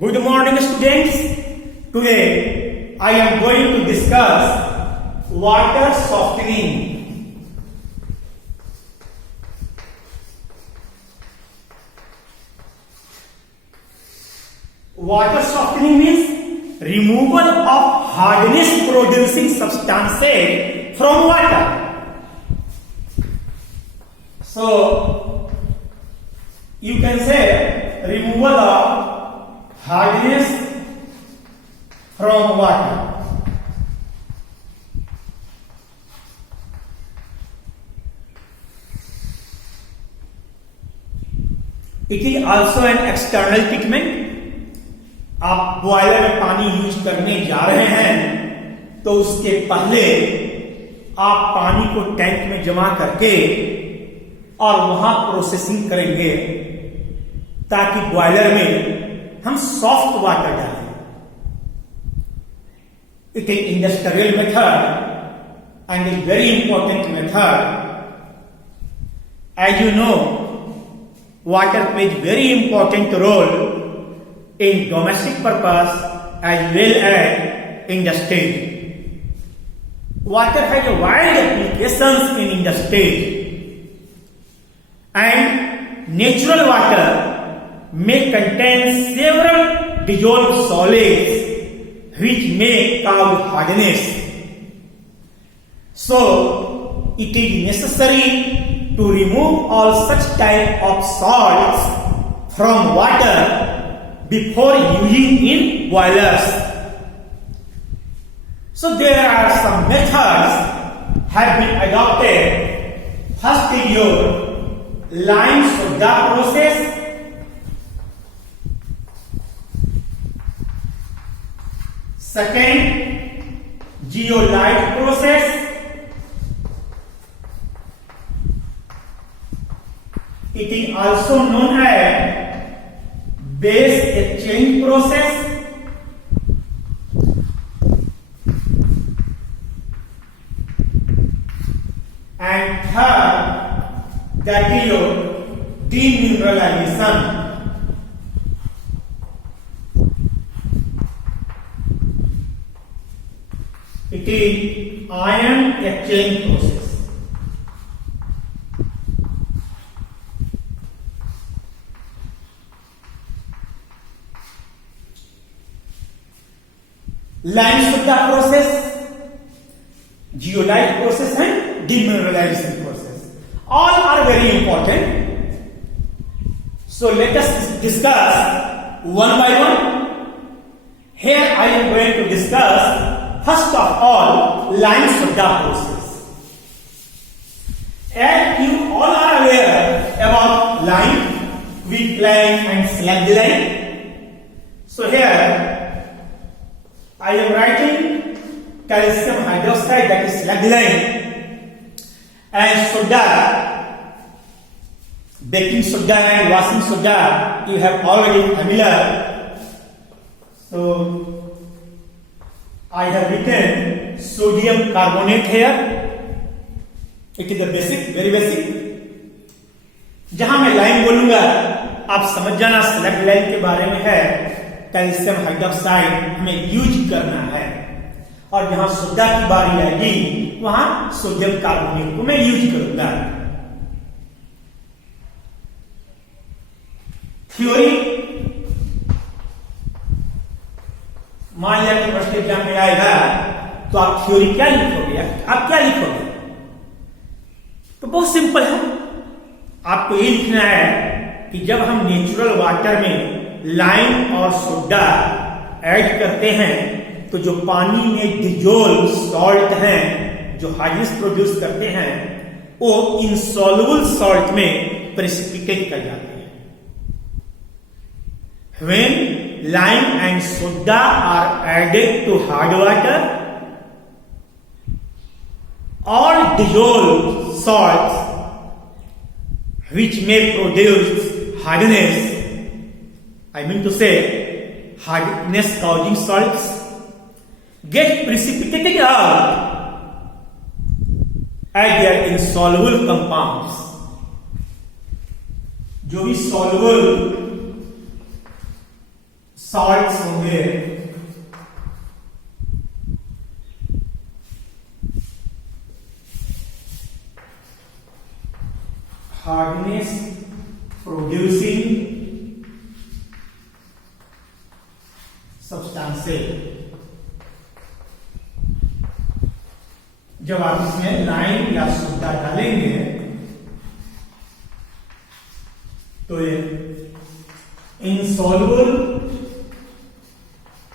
Good morning, students. Today I am going to discuss water softening. Water softening means removal of hardness producing substances from water. So you can say removal of hardness from water. It is also an external treatment. आप boiler में पानी use करने जा रहे हैं तो उसके पहले आप पानी को टैंक में जमा करके और वहां प्रोसेसिंग करेंगे ताकि बॉयलर में हम सॉफ्ट वाटर डालें. It is industrial method and a very important method. As you know, water plays very important role in domestic purpose as well as industry. Water has a wide applications in industry, and natural water may contain several dissolved solids which may cause hardness. So, it is necessary to remove all such type of salts from water before using in boilers. So, there are some methods have been adopted. First is your lime soda process. Second, zeolite process. It is also known as base exchange process. And third, that is your demineralization. It is ion exchange process. Lime soda process, zeolite process and demineralization process. All are very important. So let us discuss one by one. Here I am going to discuss first of all lime soda process. As you all are aware about lime, quicklime and slag lime. So here I am writing calcium hydroxide, that is slag lime, and soda, baking soda and washing soda you have already familiar. So I have written sodium carbonate here. It is the basic, very basic. जहां मैं line बोलूंगा आप समझ जाना slag lime के बारे में है. कैल्शियम हाइड्रोक्साइड हमें यूज करना है, और जहां सोडा की बारी आएगी वहां सोडियम कार्बोनेट को मैं यूज करूंगा. थ्योरी मान लिया कि फर्स्ट एग्जाम में आएगा तो आप थ्योरी क्या लिखोगे, आप क्या लिखोगे? तो बहुत सिंपल है. आपको ये लिखना है कि जब हम नेचुरल वाटर में लाइम और सोडा ऐड करते हैं तो जो पानी में डिजोल्व सॉल्ट हैं जो हार्डनेस प्रोड्यूस करते हैं वो इनसॉल्युबल सॉल्ट में प्रेसिपिटेट कर जाते हैं. When lime and soda are added to hard water, all dissolved salts which may produce hardness, I mean to say hardness causing salts, get precipitated out as their insoluble compounds. जो भी soluble salts होंगे, hardness producing substances. जब आप इसमें lime या soda डालेंगे तो ये इनसॉल्युबल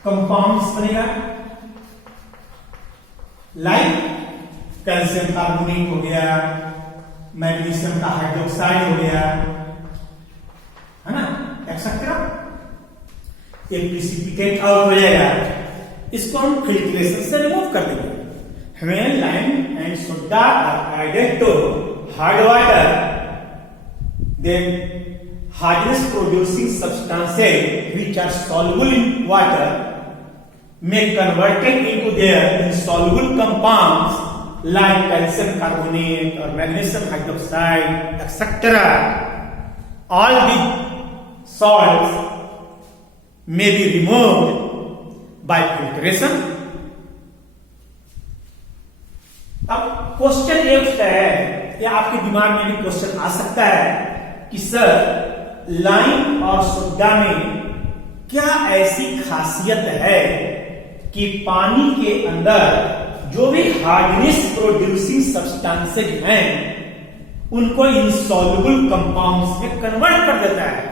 कंपाउंड्स बनेगा, लाइक कैल्शियम कार्बोनेट हो गया, मैग्नीशियम का हाइड्रोक्साइड हो गया, है ना, एक्सेट्रा। एक प्रिसिपिटेट आउट हो जाएगा, इसको हम फिल्ट्रेशन से रिमूव कर देंगे। When lime and soda are added to hard water, then hardness producing substances which are soluble in water may converted into their insoluble compounds like calcium carbonate or magnesium hydroxide, etc. All these salts may be removed by filtration. अब question ये उठता है, या आपके दिमाग में भी question आ सकता है कि सर लाइम और सोडा में क्या ऐसी खासियत है कि पानी के अंदर जो भी हार्डनेस प्रोड्यूसिंग सब्सटेंसेज हैं उनको इनसॉल्युबल कंपाउंड्स में कन्वर्ट कर देता है।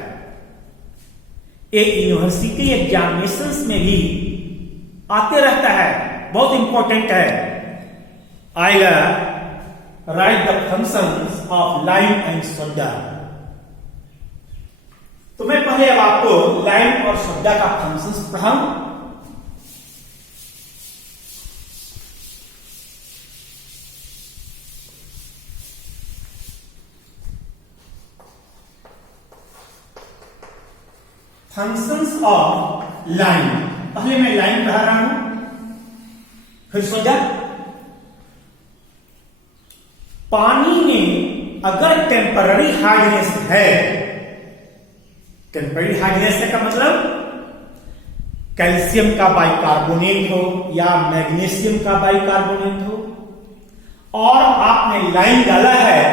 एक यूनिवर्सिटी एग्जामिनेशंस में भी आते रहता है, बहुत इंपॉर्टेंट है, आएगा right the functions of lime and soda. तो मैं पहले अब आपको लाइम और सोडा का फंक्शंस पढ़ाऊं। फंक्शंस ऑफ लाइम, पहले मैं लाइम पढ़ा रहा हूं, फिर सोडा। पानी में अगर टेम्पररी हार्डनेस है, टेम्पररी हार्डनेस का मतलब कैल्शियम का बाइकार्बोनेट हो या मैग्नीशियम का बाइकार्बोनेट हो, और आपने लाइम डाला है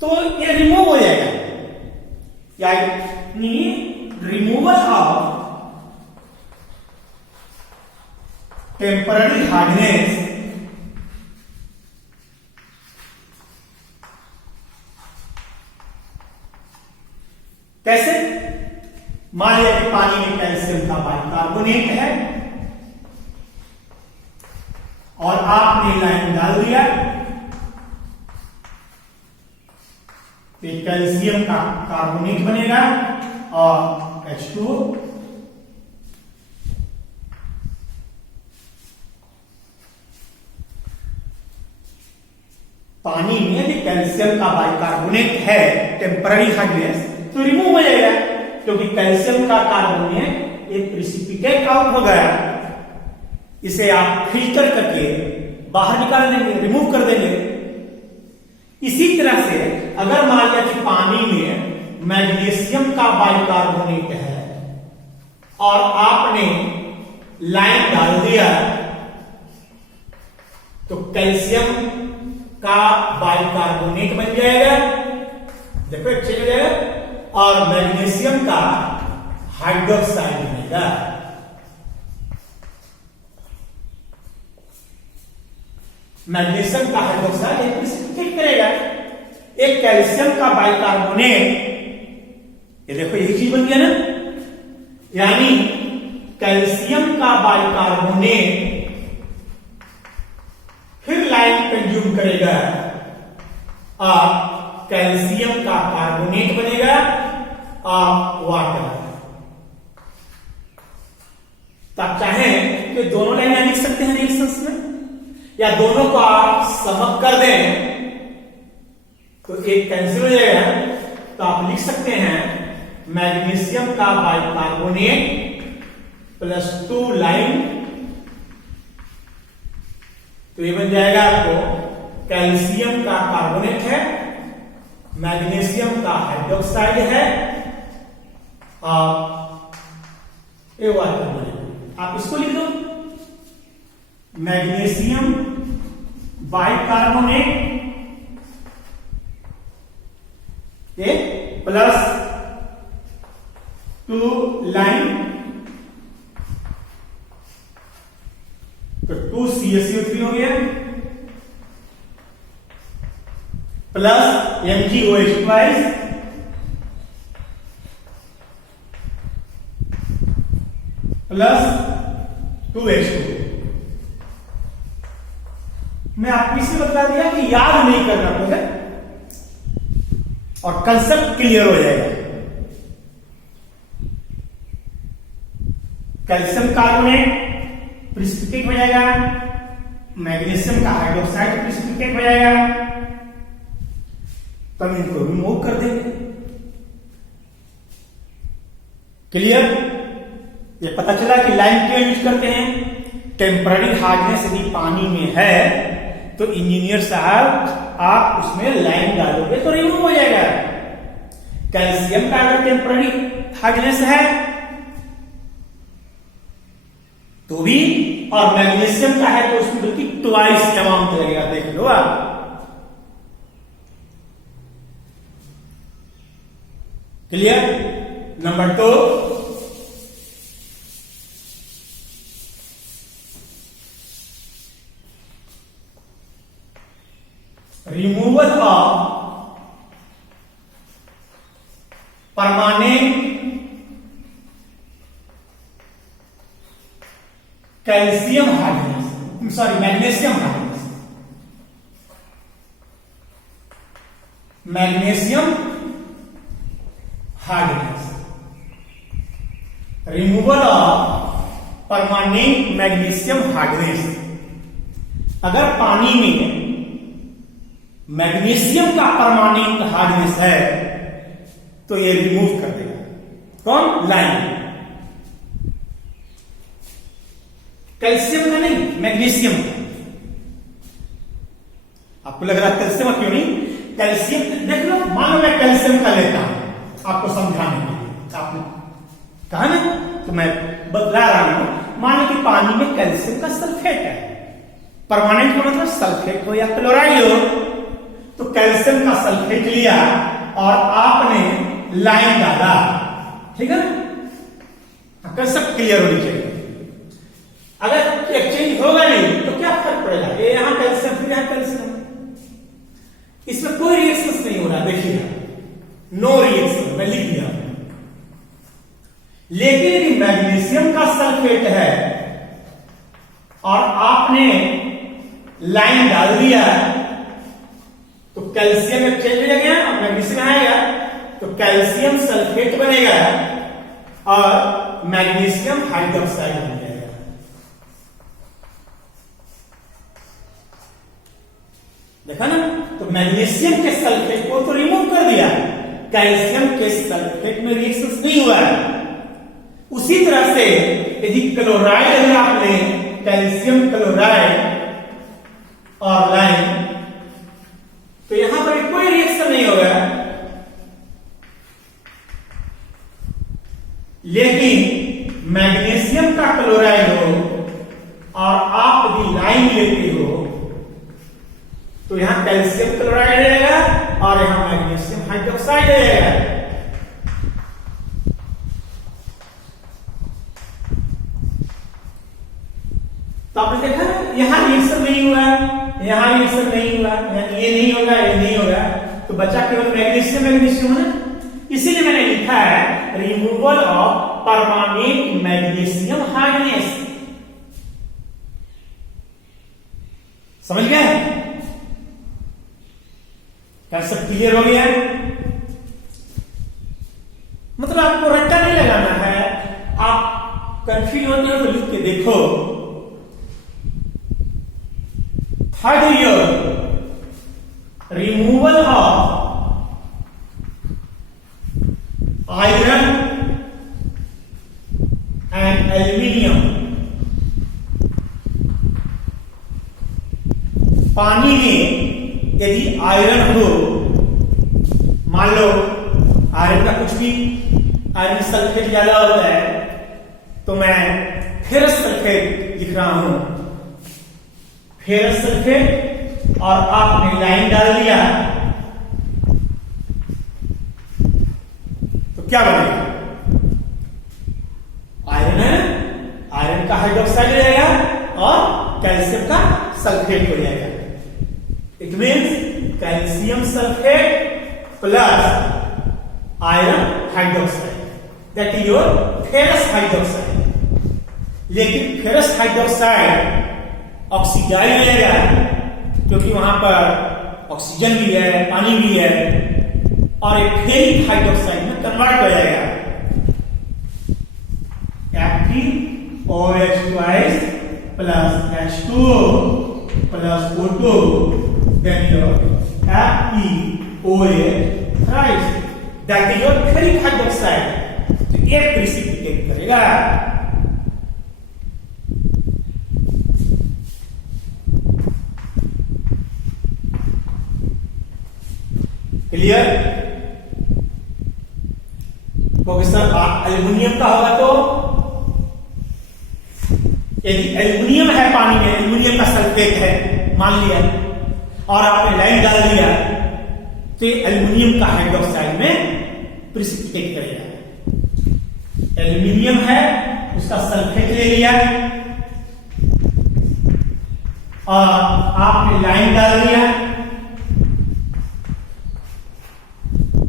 तो ये रिमूव हो जाएगा, यानी रिमूवल ऑफ टेम्पररी हार्डनेस कैसे? मान लिया कि पानी में कैल्शियम का बाइकार्बोनेट है और आपने लाइम डाल दिया, तो कैल्शियम का कार्बोनेट बनेगा और H2O। पानी में यदि कैल्शियम का बाइकार्बोनेट है, टेम्पररी हार्डनेस, तो रिमूव हो जाएगा, क्योंकि कैल्शियम का कार्बोनेट एक प्रिसिपिटेट आउट हो गया, इसे आप फिल्टर करके बाहर निकाल देंगे, रिमूव कर देंगे। इसी तरह से अगर मान लिया कि पानी में मैग्नीशियम का बाइकार्बोनेट है और आपने लाइम डाल दिया, तो कैल्शियम का बाइकार्बोनेट बन जाएगा, देखो अच्छे हो जाएगा, और मैग्नीशियम का हाइड्रोक्साइड बनेगा। मैग्नीशियम का हाइड्रोक्साइड एक प्रिसिपिटेट करेगा, एक कैल्शियम का बाइकार्बोनेट, ये देखो यही चीज बन गया ना, यानी कैल्शियम का बाइकार्बोनेट फिर लाइम कंज्यूम करेगा और कैल्शियम का कार्बोनेट बनेगा और वाटर। तो आप चाहें कि दोनों लाइन लिख सकते हैं रिएक्शंस में, या दोनों को आप समअप कर दें तो एक कैंसिल हो जाएगा, तो आप लिख सकते हैं मैग्नीशियम का बाइकार्बोनेट प्लस 2 लाइम, तो ये बन जाएगा आपको कैल्शियम का कार्बोनेट है, मैग्नीशियम का हाइड्रोक्साइड है ए वाटर, आप इसको लिख दो मैग्नीशियम बाइकार्बोनेट ए प्लस 2 लाइन, तो 2CaCO3 हो गया plus MgOH twice plus 2H2। मैं आपको इसे बता दिया कि याद नहीं करना पड़ेगा और कंसेप्ट क्लियर हो जाएगा। कैल्शियम कार्बोनेट प्रिसिपिटेट हो जाएगा, मैग्नीशियम का हाइड्रोक्साइड प्रिसिपिटेट हो जाएगा, तो हम इनको रिमूव कर देंगे। क्लियर? ये पता चला कि लाइम क्यों यूज करते हैं। टेम्पररी हार्डनेस यदि पानी में है तो इंजीनियर साहब आप उसमें लाइम डालोगे तो रिमूव हो जाएगा। कैल्शियम का अगर टेम्पररी हार्डनेस है तो भी, और मैग्नीशियम का है तो उसमें बल्कि ट्वाइस अमाउंट लगेगा। देख लो आप। Clear? Number 2, removal of permanent calcium hardness, sorry magnesium hardness, magnesium hardness, removal of permanent magnesium hardness. अगर पानी में मैग्नीशियम का परमानेंट हार्डनेस है तो ये रिमूव कर देगा। कौन? लाइम। कैल्शियम का नहीं, मैग्नीशियम का। आपको लग रहा है कैल्शियम क्यों नहीं? कैल्शियम देख लो, मान लो मैं कैल्शियम का लेता हूं आपको समझाने के लिए, आपने कहा ना, तो मैं बदला रहा हूं। मान लो कि पानी में कैल्शियम का सल्फेट है, परमानेंट का मतलब सल्फेट हो या क्लोराइड हो, तो कैल्शियम का सल्फेट लिया और आपने लाइम डाला, ठीक है ना? कंसेप्ट क्लियर होनी चाहिए। अगर एक्सचेंज होगा नहीं तो क्या फर्क पड़ेगा? ये यहां कैल्शियम, फिर यहां कैल्शियम, इसमें कोई रिएक्शन नहीं हो रहा। देखिए नो रिएक्शन, मैं लिख दिया। लेकिन यदि मैग्नीशियम का सल्फेट है और आपने लाइम डाल दिया तो कैल्शियम एक्सचेंज हो गया और मैग्नीशियम आएगा, तो कैल्शियम सल्फेट बनेगा और मैग्नीशियम हाइड्रोक्साइड बन जाएगा। देखा ना? तो मैग्नीशियम के सल्फेट को तो रिमूव कर दिया, कैल्शियम के सल्फेट में रिएक्शन नहीं हुआ है। उसी तरह से यदि क्लोराइड अगर आप लें, कैल्शियम क्लोराइड और लाइम, तो यहां पर कोई रिएक्शन नहीं होगा। लेकिन मैग्नीशियम का क्लोराइड हो और आप यदि लाइम लेते हो तो यहां कैल्शियम क्लोराइड रहेगा और यहां मैग्नीशियम हाइड्रोक्साइड रहेगा। तो आपने देखा ना, यहां रिएक्शन नहीं हुआ, यहां रिएक्शन नहीं हुआ, ये नहीं होगा, ये नहीं होगा, तो बचा केवल मैग्नीशियम। मैग्नीशियम है, इसीलिए मैंने लिखा है removal of permanent magnesium hardness. समझ गए? कंसेप्ट क्लियर हो गया? मतलब आपको रट्टा नहीं लगाना है। आप कंफ्यूज होते हो तो लिख के देखो। Third year removal of iron and aluminium. पानी में यदि आयरन हो, मान लो आयरन का कुछ भी आयरन सल्फेट ज्यादा होता है, तो मैं फेरस सल्फेट लिख रहा हूं। फेरस सल्फेट और आपने लाइन डाल दिया तो क्या बनेगा? आयरन है, आयरन का हाइड्रोक्साइड हो जाएगा और कैल्शियम का सल्फेट हो जाएगा। It means calcium sulphate plus iron hydroxide, that is your ferrous hydroxide. लेकिन फेरस हाइड्रोक्साइड ऑक्सीडाइज हो जाएगा, क्योंकि वहां पर ऑक्सीजन भी है, पानी भी है, और एक फेरिक हाइड्रोक्साइड में कन्वर्ट हो जाएगा। FeOH plus H2O plus O2, then your FeOH thrice, that is your ferric hydroxide। तो ये प्रेसिपिटेट करेगा। क्लियर? प्रोफेसर एल्युमिनियम का होगा तो यदि एल्युमिनियम है पानी में, एल्युमिनियम का सल्फेट है मान लिया, और आपने लाइन डाल दिया, तो ये एल्युमिनियम का हाइड्रोक्साइड में प्रेसिपिटेट करेगा। एल्युमिनियम है, उसका सल्फेट ले लिया और आपने लाइन डाल दिया,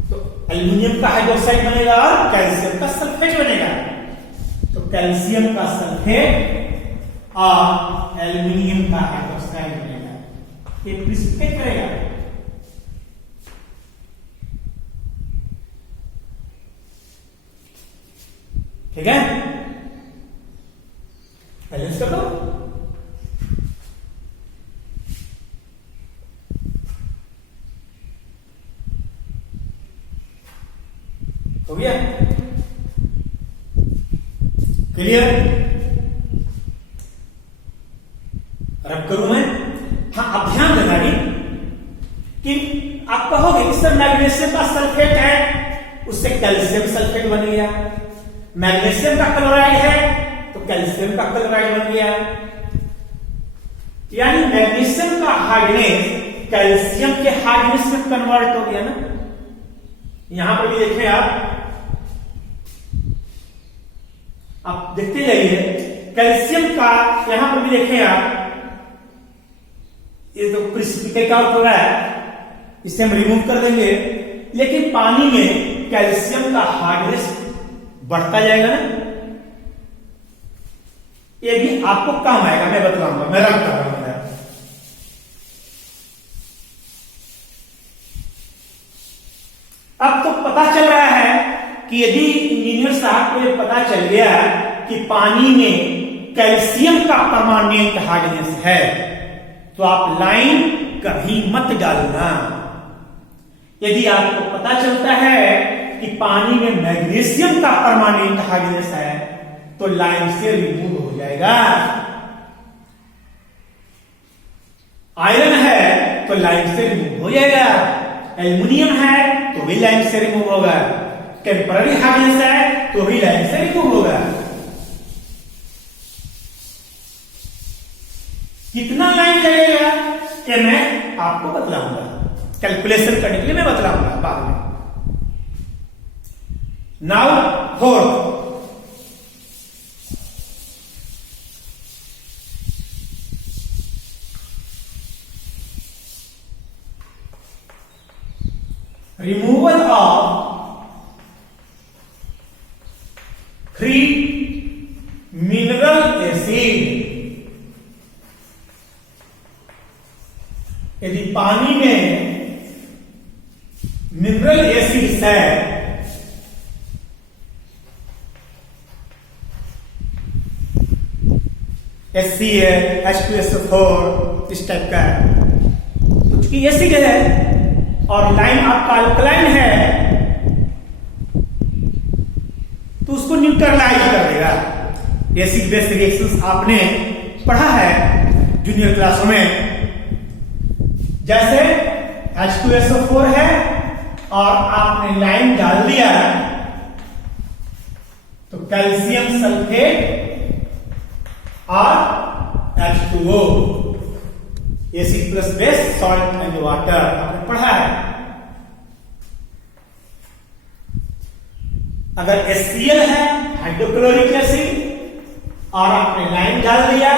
तो एल्युमिनियम का हाइड्रोक्साइड बनेगा और कैल्शियम का सल्फेट बनेगा। तो कैल्शियम का सल्फेट और एल्युमिनियम का हाइड्रोक्साइड बनेगा, ये प्रेसिपिटेट करेगा। ठीक है, बैलेंस कर दो। हो गया? क्लियर? रब करूं मैं? हाँ, अब ध्यान देना कि आप कहोगे कि सर मैग्नीशियम का सल्फेट है, उससे कैल्शियम सल्फेट बन गया। मैग्नीशियम का क्लोराइड है तो कैल्शियम का क्लोराइड बन गया। यानी मैग्नीशियम का हार्डनेस कैल्शियम के हार्डनेस में कन्वर्ट हो गया ना। यहां पर भी देखें आप देखते जाइए, कैल्शियम का यहां पर भी देखें आप, ये तो प्रेसिपिटेट आउट हो रहा है, इसे हम रिमूव कर देंगे, लेकिन पानी में कैल्शियम का हार्डनेस बढ़ता जाएगा ना। ये भी आपको काम आएगा, मैं बतलाऊंगा, मैं रंग कर रहा हूं। अब तो पता चल रहा है कि यदि इंजीनियर साहब को ये पता चल गया कि पानी में कैल्शियम का परमानेंट हार्डनेस है, तो आप लाइन कभी मत डालना। यदि आपको पता चलता है कि पानी में मैग्नीशियम का परमानेंट हार्डनेस है, तो लाइन से रिमूव हो जाएगा। आयरन है तो लाइन से रिमूव हो जाएगा, एल्युमिनियम है तो भी लाइन से रिमूव होगा, टेम्पररी हार्डनेस है तो भी लाइन से रिमूव होगा। कितना लाइन लगेगा कि मैं आपको बतलाऊंगा, कैलकुलेशन करने के लिए मैं बतलाऊंगा बाद में। Now fourth, removal of 3 mineral acid। यदि पानी में मिनरल एसिड्स है, HCl, H2SO4 इस टाइप का है, तो चूंकि एसिड है और लाइन आपका अल्कलाइन है, तो उसको न्यूट्रलाइज कर देगा। एसिड बेस रिएक्शंस आपने पढ़ा है जूनियर क्लासों में। जैसे H2SO4 है और आपने लाइन डाल दिया, तो कैल्शियम सल्फेट और H2O, acid plus base, salt and water, आपने पढ़ा है। अगर HCl है, हाइड्रोक्लोरिक एसिड, और आपने लाइम डाल दिया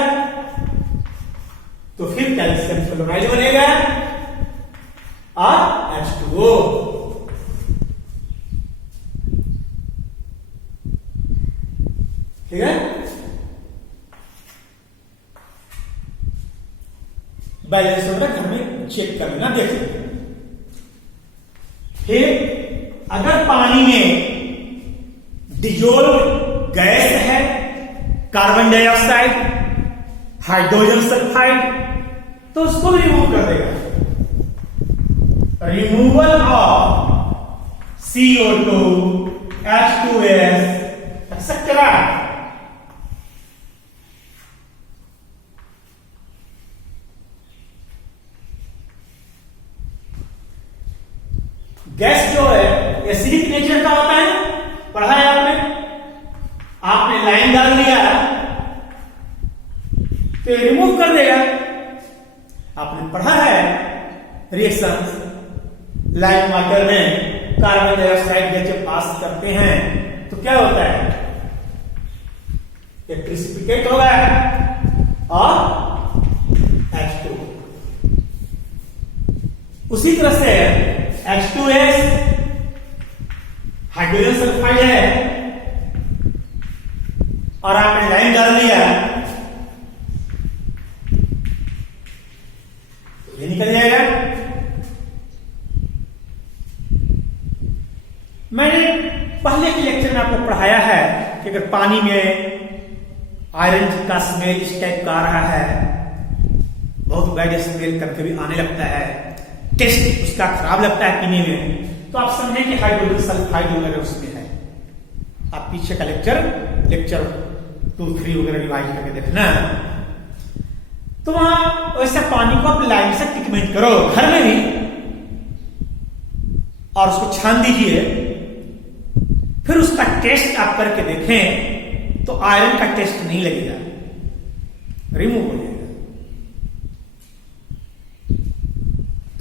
तो फिर कैल्शियम क्लोराइड बनेगा और H2O। ठीक है, बैलेंस होगा, घर में चेक कर लेना, देख लेना। फिर अगर पानी में डिजोल्व गैस है, कार्बन डाइऑक्साइड, हाइड्रोजन सल्फाइड, तो उसको रिमूव कर देगा। Removal of CO2, H2S etcetera. Gas जो है एसिडिक नेचर का होता है, पढ़ा है आपने। आपने लाइन डाल दिया तो रिमूव कर देगा। आपने पढ़ा है रिएक्शन, लाइम वाटर में कार्बन डाइऑक्साइड गैस जब पास करते हैं तो क्या होता है, ये प्रिसिपिटेट होगा और H2। उसी तरह से H2S हाइड्रोजन सल्फाइड है और आपने लाइन डाल दिया, ये निकल जाएगा। मैंने पहले के लेक्चर में आपको पढ़ाया है कि अगर पानी में आयरन का स्मेल इस टाइप का आ रहा है, बहुत बैड स्मेल कभी कभी आने लगता है, टेस्ट उसका खराब लगता है पीने में, तो आप समझें कि हाइड्रोजन सल्फाइड वगैरह उसमें है। आप पीछे का लेक्चर 2, 3 वगैरह रिवाइज करके देखना। तो वहां वैसे पानी को आप लाइन से ट्रीटमेंट करो घर में भी और उसको छान दीजिए, फिर उसका टेस्ट आप करके देखें तो आयरन का टेस्ट नहीं लगेगा, रिमूव हो जाएगा।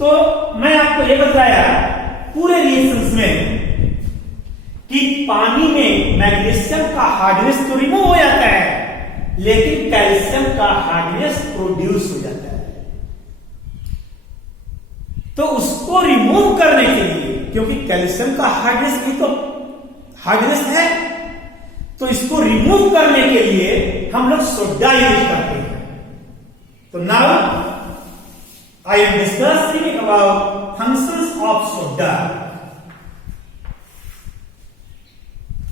तो मैं आपको यह बताया पूरे रिएक्शंस में कि पानी में मैग्नीशियम का हार्डनेस तो रिमूव हो जाता है, लेकिन कैल्शियम का हार्डनेस प्रोड्यूस हो जाता है। तो उसको रिमूव करने के लिए, क्योंकि कैल्शियम का हार्डनेस भी तो हार्डनेस है, तो इसको रिमूव करने के लिए हम लोग सोडा यूज करते हैं। तो now I am discussing about functions of soda.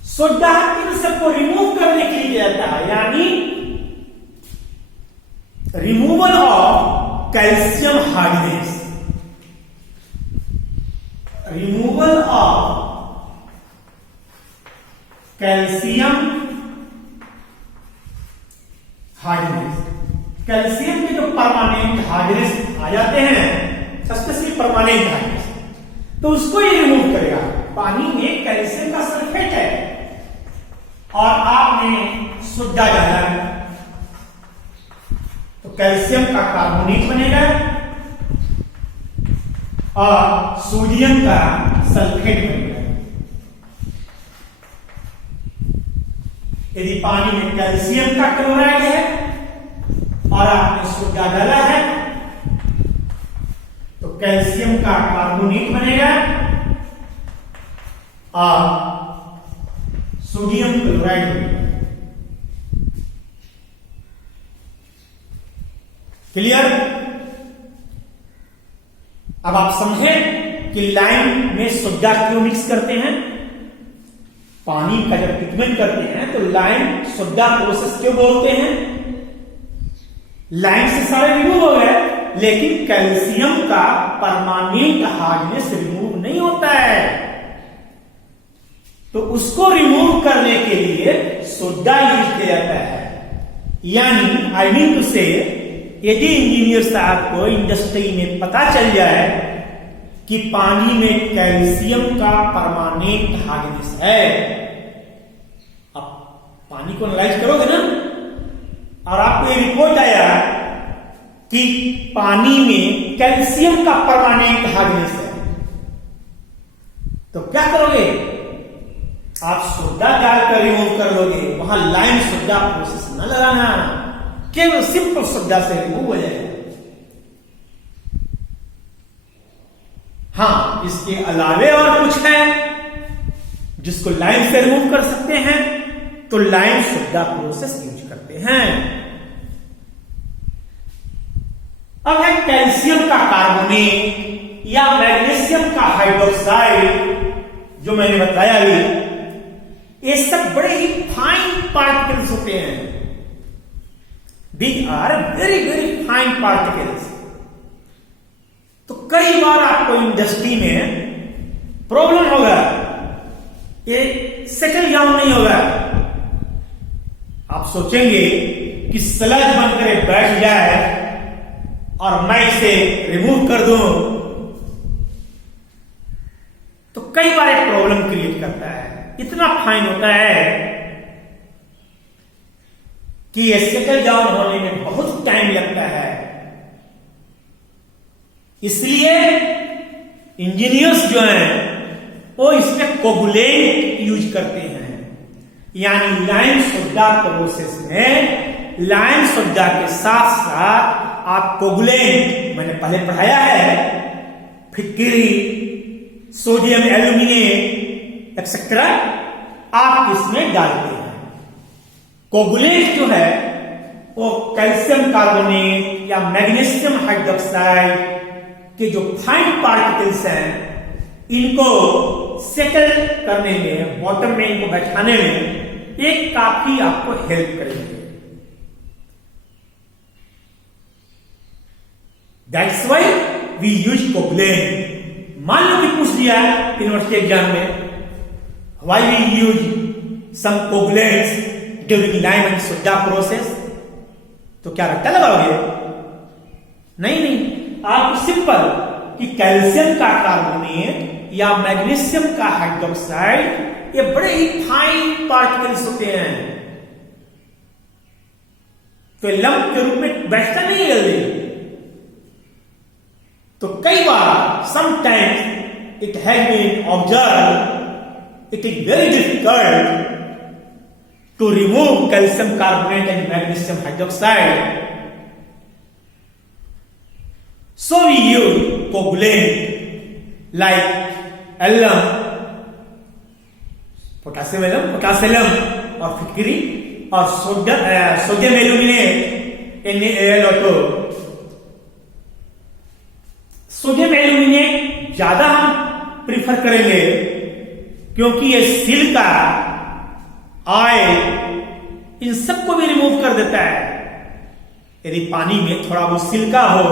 Soda इन सबको रिमूव करने के लिए जाता है, यानी removal of calcium hardness, removal of calcium hardness. Calcium के जो परमानेंट हार्डनेस आ जाते हैं, स्पेशली परमानेंट हार्डनेस, तो उसको ये रिमूव करेगा। पानी में कैल्शियम का सल्फेट है और आपने सोडा डाला तो कैल्शियम का कार्बोनेट बनेगा और सोडियम का सल्फेट बनेगा। यदि पानी में कैल्शियम का क्लोराइड है और आपने सोडा डाला है तो कैल्शियम का कार्बोनेट बनेगा और सोडियम क्लोराइड बनेगा। क्लियर? अब आप समझें कि लाइम में सोडा क्यों मिक्स करते हैं। पानी का जब ट्रीटमेंट करते हैं तो लाइम सोडा प्रोसेस क्यों बोलते हैं। लाइम से सारे रिमूव हो गए, लेकिन कैल्शियम का परमानेंट हार्डनेस रिमूव नहीं होता है, तो उसको रिमूव करने के लिए सोडा यूज किया जाता है। यानी आई मीन टू से, यदि इंजीनियर साहब को इंडस्ट्री में पता चल जाए कि पानी में कैल्शियम का परमानेंट हार्डनेस है, अब पानी को एनालाइज करोगे ना, और आपको ये रिपोर्ट आया कि पानी में कैल्शियम का परमानेंट हार्डनेस है, तो क्या करोगे? आप सोडा डालकर रिमूव कर लोगे, वहां लाइम सोडा प्रोसेस न लगाना, केवल सिंपल सोडा से रिमूव हो जाएगा। हाँ, इसके अलावे और कुछ है जिसको लाइम से रिमूव कर सकते हैं, तो लाइम सोडा प्रोसेस यूज करते हैं। अब है कैल्शियम का कार्बोनेट या मैग्नीशियम का हाइड्रोक्साइड, जो मैंने बताया अभी, ये सब बड़े ही फाइन पार्टिकल्स होते हैं। These are very very fine particles. तो कई बार आपको इंडस्ट्री में प्रॉब्लम होगा, ये सेटल डाउन नहीं होगा। आप सोचेंगे कि स्लज बनकर बैठ जाए और मैं इसे रिमूव कर दूं, तो कई बार एक प्रॉब्लम क्रिएट करता है। इतना फाइन होता है कि ये सेटल डाउन होने में बहुत टाइम लगता है। इसलिए इंजीनियर्स जो हैं वो इसमें कोगुलेंट यूज करते हैं, यानी लाइम सोडा प्रोसेस में लाइम सोडा के साथ साथ आप कोगुलेंट, मैंने पहले पढ़ाया है, फिटकरी, सोडियम एल्यूमिनेट एक्सेट्रा, आप इसमें डालते हैं। कोगुलेंट जो है वो कैल्शियम कार्बोनेट या मैग्नीशियम हाइड्रोक्साइड के जो फाइन पार्टिकल्स हैं, इनको सेटल करने में, बॉटम में इनको बैठाने में एक काफी आपको हेल्प करेंगे। That's why we use coagulant. मान लो कि पूछ दिया यूनिवर्सिटी एग्जाम में, why we use some coagulants during lime and soda process, तो क्या रट्टा लगाओगे? नहीं, आप सिंपल कि कैल्शियम का कार्बोनेट या मैग्नीशियम का हाइड्रोक्साइड, ये बड़े ही फाइन पार्टिकल्स होते हैं, तो लंप के रूप में बैठता नहीं जल्दी। तो कई बार sometimes it has been observe it is very difficult to remove calcium carbonate and magnesium hydroxide, so we use coagulant like alum, potassium और फिटकरी, और sodium aluminate NaAlO2। Sodium aluminate ज्यादा हम प्रिफर करेंगे क्योंकि ये सिलिका, ऑयल, इन सबको भी रिमूव कर देता है। यदि पानी में थोड़ा बहुत सिलिका हो,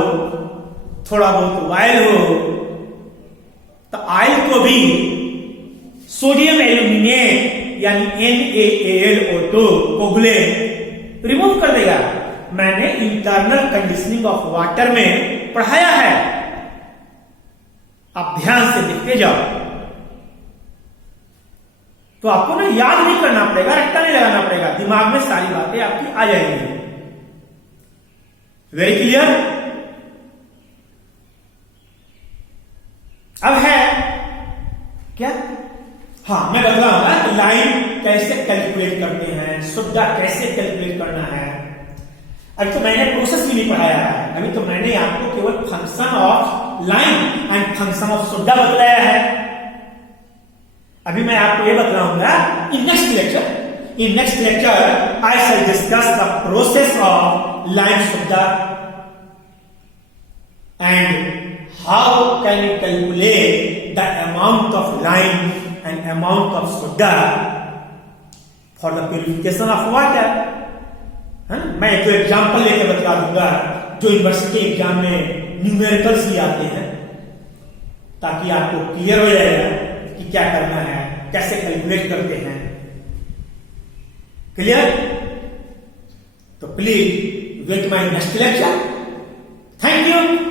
थोड़ा बहुत ऑयल हो, तो ऑयल को भी सोडियम एल्यूमिनेट यानी NaAlO2 कोगुलेंट रिमूव कर देगा। मैंने इंटरनल कंडीशनिंग ऑफ वाटर में पढ़ाया है, आप ध्यान से लिखते जाओ, तो आपको ना याद नहीं करना पड़ेगा, रट्टा नहीं लगाना पड़ेगा, दिमाग में सारी बातें आपकी आ जाएंगी। Very clear? अब है क्या? हाँ, मैं बताऊंगा लाइन कैसे कैलकुलेट करते हैं, सोडा कैसे कैलकुलेट करना है। अभी तो मैंने प्रोसेस भी नहीं पढ़ाया है, अभी तो मैंने आपको केवल function of line and function of soda बतलाया है। अभी मैं आपको ये बतलाऊंगा in next lecture I shall discuss the process of lime soda and how can you calculate the amount of lime and amount of soda for the purification of water? मैं एक example लेके बता दूंगा जो यूनिवर्सिटी एग्जाम में numericals भी आते हैं, ताकि आपको क्लियर हो जाएगा कि क्या करना है, कैसे कैलकुलेट करते हैं। क्लियर? तो please wait my next lecture. Thank you.